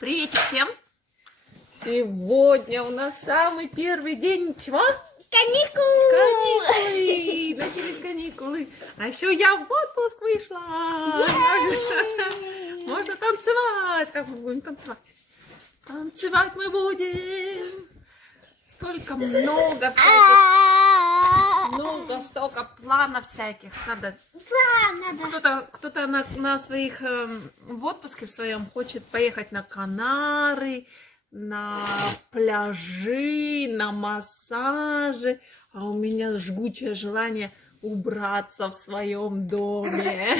Приветик всем! Сегодня у нас самый первый день чего? Каникулы! Каникулы! Начались каникулы. А еще я в отпуск вышла. Можно танцевать. Как мы будем танцевать? Танцевать мы будем. Столько много всяких. Столько планов всяких. Надо. Кто-то на своих в отпуске в своем хочет поехать на Канары, на пляжи, на массажи, а у меня жгучее желание убраться в своем доме,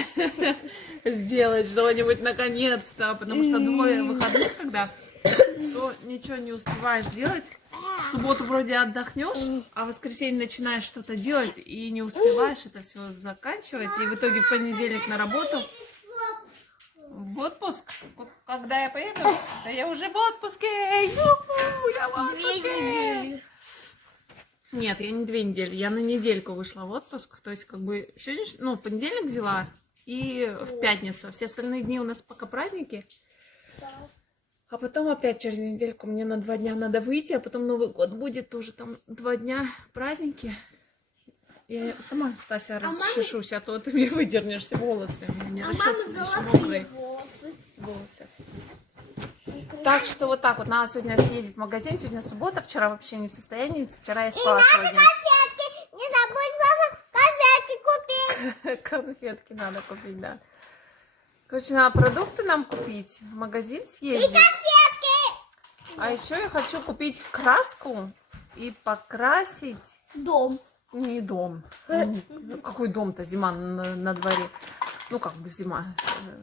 сделать что-нибудь наконец-то, потому что двое выходных, когда то ничего не успеваешь делать. В субботу вроде отдохнешь, а в воскресенье начинаешь что-то делать и не успеваешь это все заканчивать, и в итоге в понедельник на работу. В отпуск? Когда я поеду? Да я уже в отпуске! Ю-ху, я в отпуске! Нет, я не 2 недели, я на недельку вышла в отпуск. То есть, как бы, сегодня, понедельник взяла и в пятницу. Все остальные дни у нас пока праздники. А потом опять через недельку мне на 2 дня надо выйти, а потом Новый год будет тоже там 2 дня праздники. Я сама, Стася, расчешусь, а то ты мне выдернешь волосы. У меня не расчесаны, мокрые волосы. Так что вот так вот. Надо сегодня съездить в магазин. Сегодня суббота, вчера вообще не в состоянии. Вчера я спала сегодня. Не забудь, мама, конфетки купить. Конфетки надо купить, да. Короче, надо продукты нам купить, в магазин съездить. И конфетки! А еще я хочу купить краску и покрасить... Дом. Не дом. Какой дом-то? Зима на дворе. Ну как зима.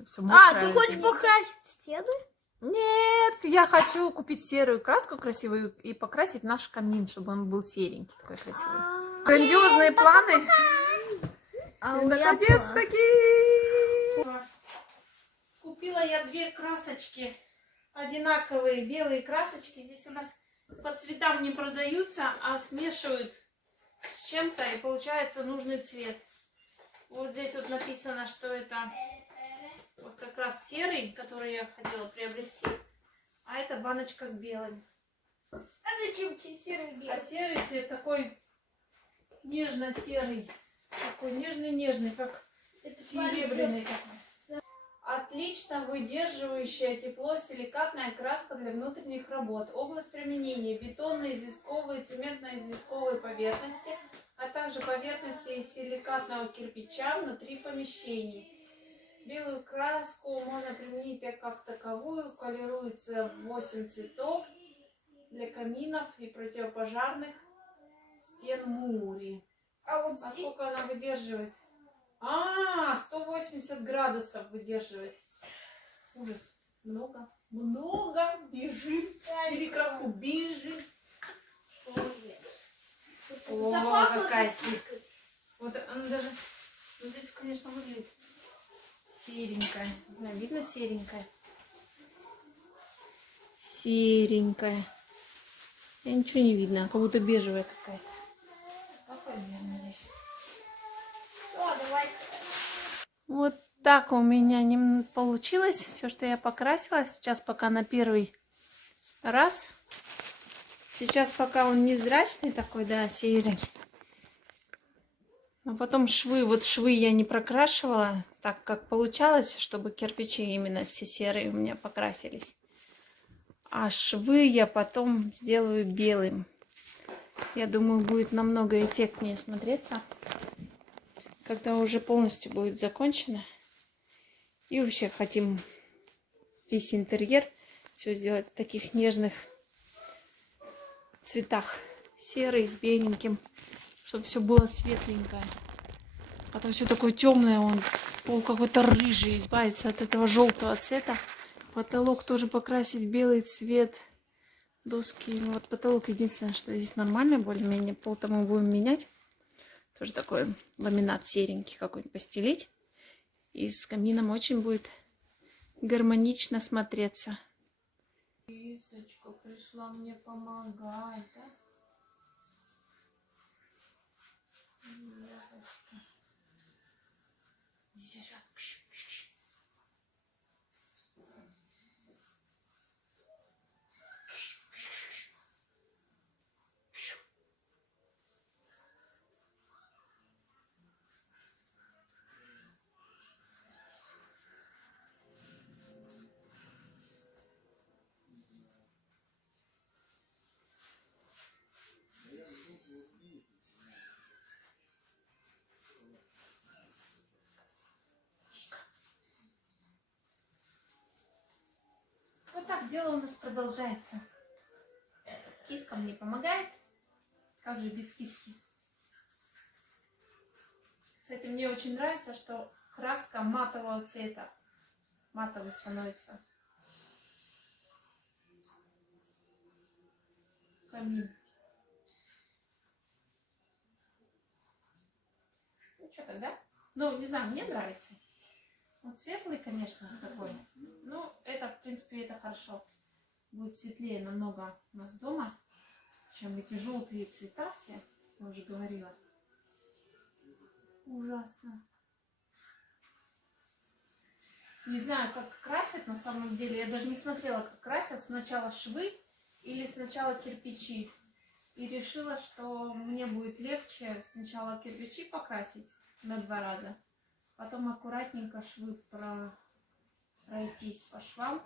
Всё мокрая. Ты хочешь покрасить стены? Нет, я хочу купить серую краску красивую и покрасить наш камин, чтобы он был серенький, такой красивый. Грандиозные планы. Наконец-таки! Купила я 2 красочки. Одинаковые белые красочки. Здесь у нас по цветам не продаются, а смешивают с чем-то, и получается нужный цвет. Вот здесь вот написано, что это вот как раз серый, который я хотела приобрести, а это баночка с белым. А зачем тебе серый с А серый цвет такой нежно-серый, такой нежный-нежный, как серебряный такой. Отлично выдерживающая тепло силикатная краска для внутренних работ. Область применения: бетонные, известковые, цементно-известковые поверхности, а также поверхности из силикатного кирпича внутри помещений. Белую краску можно применить как таковую. Колируется в 8 цветов для каминов и противопожарных стен Мури. А сколько она выдерживает? 180 градусов выдерживает. Ужас. Много. Бежим. Бери краску, бежим. О, какая сеть. Вот она даже... Вот здесь, конечно, выглядит серенькая. Не знаю, видно серенькая? Серенькая. Я ничего не видно, как будто бежевая какая-то. Какой, наверное, здесь. Вот так у меня не получилось. Все, что я покрасила. Сейчас пока на первый раз. Сейчас пока он невзрачный такой, да, серый. А потом швы. Вот швы я не прокрашивала так, как получалось, чтобы кирпичи именно все серые у меня покрасились. А швы я потом сделаю белым. Я думаю, будет намного эффектнее смотреться, когда уже полностью будет закончено. И вообще хотим весь интерьер все сделать в таких нежных цветах. Серый с беленьким, чтобы все было светленькое. А то все такое темное, он пол какой-то рыжий, избавиться от этого желтого цвета. Потолок тоже покрасить в белый цвет. Доски. Вот потолок единственное, что здесь нормально, более-менее. Пол-то мы будем менять. Тоже такой ламинат серенький какой-нибудь постелить. И с камином очень будет гармонично смотреться. Лисочка пришла мне помогать, да? Здесь еще. Вот так дело у нас продолжается. Киска мне помогает. Как же без киски? Кстати, мне очень нравится, что краска матового цвета. Матовый становится. Камин. Ну что тогда? Ну, не знаю, мне нравится. Он светлый, конечно, такой. Ну, это, в принципе, это хорошо. Будет светлее намного у нас дома, чем эти желтые цвета все. Я уже говорила. Ужасно. Не знаю, как красят на самом деле. Я даже не смотрела, как красят. Сначала швы или сначала кирпичи. И решила, что мне будет легче сначала кирпичи покрасить на 2 раза. Потом аккуратненько швы пройтись по швам.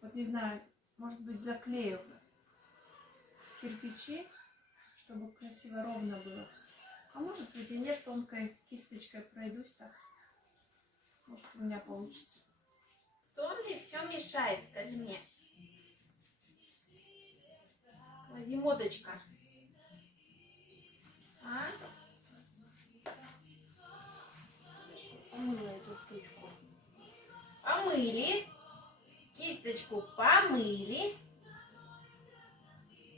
Вот не знаю, может быть, заклею кирпичи, чтобы красиво ровно было. А может быть и нет, тонкой кисточкой пройдусь так. Может, у меня получится. Кто мне все мешает, скажи мне. Квазимодочка. А? Помыла эту штучку. Помыли. Кисточку помыли.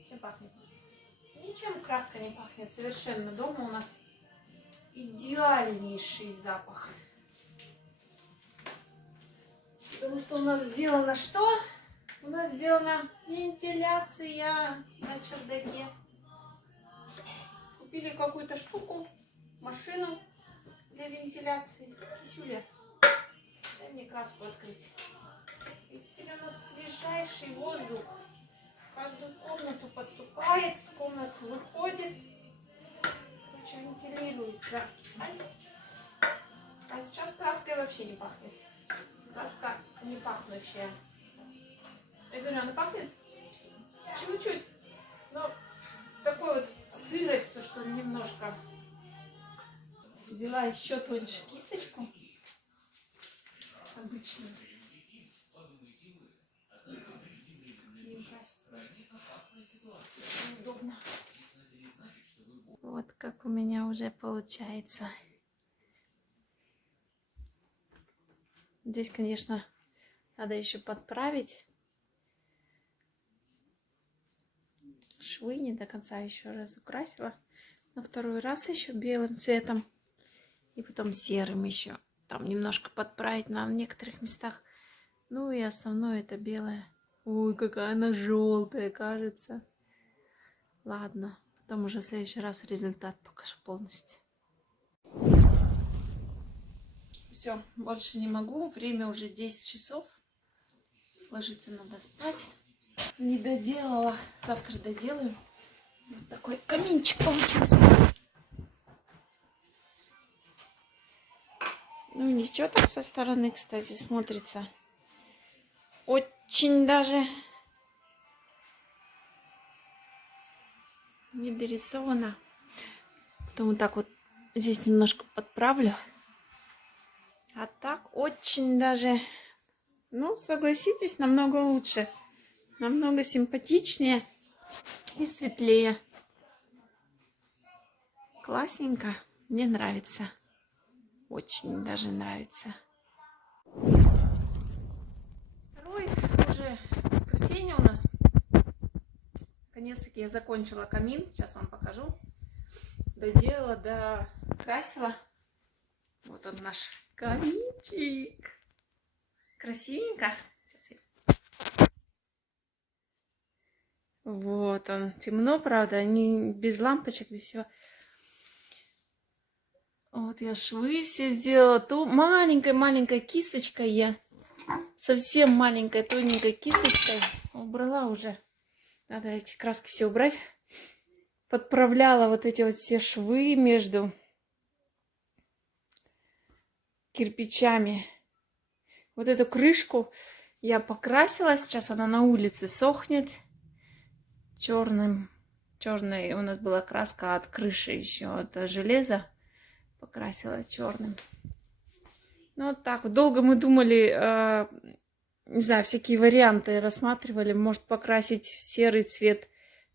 Чем пахнет? Ничем краска не пахнет совершенно. Дома у нас идеальнейший запах. Потому что у нас сделано что? У нас сделана вентиляция на чердаке. Купили какую-то штуку, машину для вентиляции. Кисюля, дай мне краску открыть. И теперь у нас свежайший воздух. В каждую комнату поступает, с комнат выходит. Короче, вентилируется. А сейчас краской вообще не пахнет. Краска не пахнущая. Я говорю, она пахнет чуть-чуть, но такой вот сыростью, что немножко. Взяла еще тоньше кисточку. Обычную. И красить. Неудобно. Вот как у меня уже получается. Здесь, конечно, надо еще подправить. Швы не до конца еще раз украсила. На 2-й раз еще белым цветом. И потом серым еще. Там немножко подправить на некоторых местах. Ну и основное это белое. Ой, какая она желтая, кажется. Ладно. Потом уже в следующий раз результат покажу полностью. Все, больше не могу. Время уже 10 часов. Ложиться надо спать. Не доделала. Завтра доделаю. Вот такой каминчик получился. Ну ничего, так со стороны, кстати, смотрится. Очень даже не дорисовано. Потом вот так вот здесь немножко подправлю. А так очень даже, ну, согласитесь, намного лучше. Намного симпатичнее и светлее. Классненько. Мне нравится. Очень даже нравится. Второй уже воскресенье у нас. Наконец-таки я закончила камин. Сейчас вам покажу. Доделала, докрасила. Вот он наш каминчик. Красивенько. Вот он. Темно, правда, не без лампочек, без всего. Вот я швы все сделала. То маленькой-маленькой кисточкой я. Совсем маленькой, тоненькой кисточкой убрала уже. Надо эти краски все убрать. Подправляла вот эти вот все швы между кирпичами. Вот эту крышку я покрасила. Сейчас она на улице сохнет. Черной у нас была краска от крыши еще, от железа. Покрасила черным. Ну вот так вот. Долго мы думали, не знаю, всякие варианты рассматривали. Может покрасить в серый цвет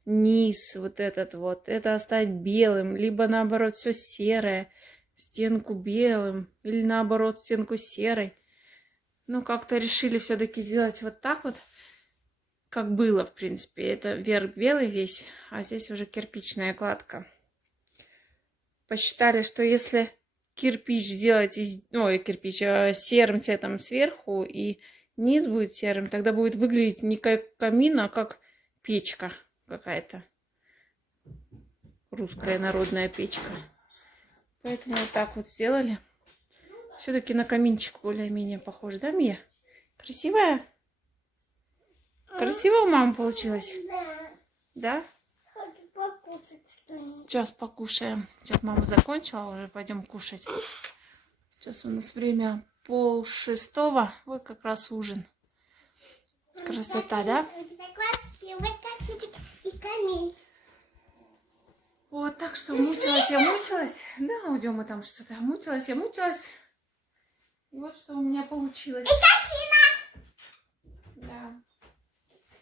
низ, вот этот вот. Это оставить белым. Либо наоборот все серое, стенку белым. Или наоборот стенку серой. Ну, как-то решили все-таки сделать вот так вот, как было, в принципе. Это верх белый весь, а здесь уже кирпичная кладка. Посчитали, что если кирпич сделать серым цветом сверху, и низ будет серым, тогда будет выглядеть не как камин, а как печка какая-то. Русская народная печка. Поэтому вот так вот сделали. Все-таки на каминчик более-менее похоже, да, Мия? Красивая? Красиво у мамы получилось? Да. Да? Хочу покушать что-нибудь. Сейчас покушаем. Сейчас мама закончила, уже пойдем кушать. Сейчас у нас время 5:30. Вот как раз ужин. Красота, да? И камень. Вот, так что мучилась я, мучилась. Да, уйдем мы там что-то. Мучилась я, мучилась. И вот что у меня получилось. Да.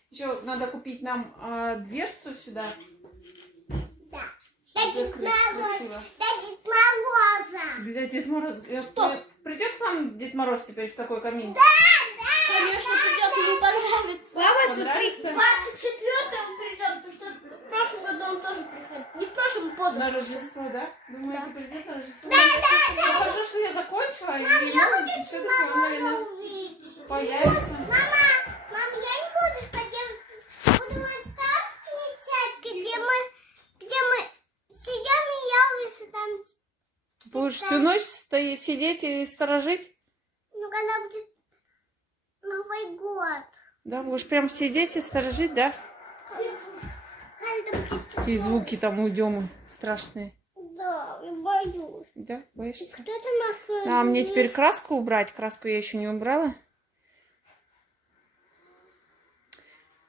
Еще надо купить нам дверцу сюда. Да. Чтобы Для Дед закрыть красиво. Мороза. Для Дед Мороза. Придет к нам Дед Мороз теперь в такой камин? Конечно, придет, ему понравится. Мама, смотри, Понравится? 24-го придет, потому что в прошлом году он тоже приходил. Не в прошлом, а позже. На Рождество, да? Думаете, придет на Рождество? Да. Хорошо, что я закончила, и все-таки он, наверное, появится. Мам, я не буду спать, буду вот там встречать, где мы сидим, и я уже там. Будешь всю ночь сидеть и сторожить? Ну, когда будет Новый год. Да, будешь прям сидеть и сторожить, да? Когда будет... Какие звуки там уйдем страшные. Да, я боюсь. Да, боишься? Кто-то находит. А мне теперь краску убрать? Краску я еще не убрала.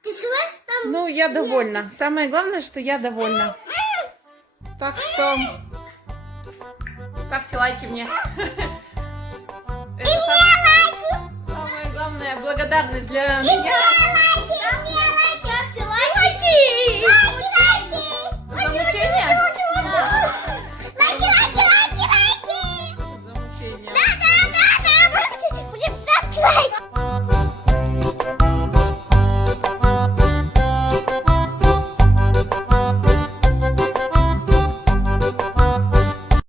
Ты слышишь там? Ну, я довольна. Самое главное, что я довольна. Так что ставьте лайки мне. Это самое главное, благодарность для меня.